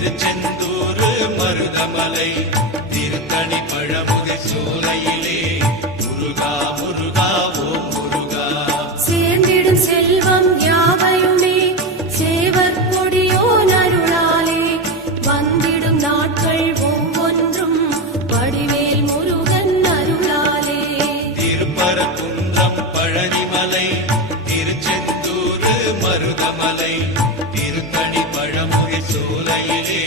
திருச்செந்தூர் மருதமலை திருத்தணி பழமுதி சோலையிலே முருகா முருகா ஓம் முருகா. சேர்ந்திடும் செல்வம் யாவையுமே சேவர் கொடியோ நருளாலே வந்திடும் நாட்கள் ஒவ்வொன்றும் வடிவேல் முருகன் அருளாலே. திருப்பரங்குன்றம் பழனிமலை திருச்செந்தூர் மருதமலை திருத்தணி பழமுதி சோலையிலே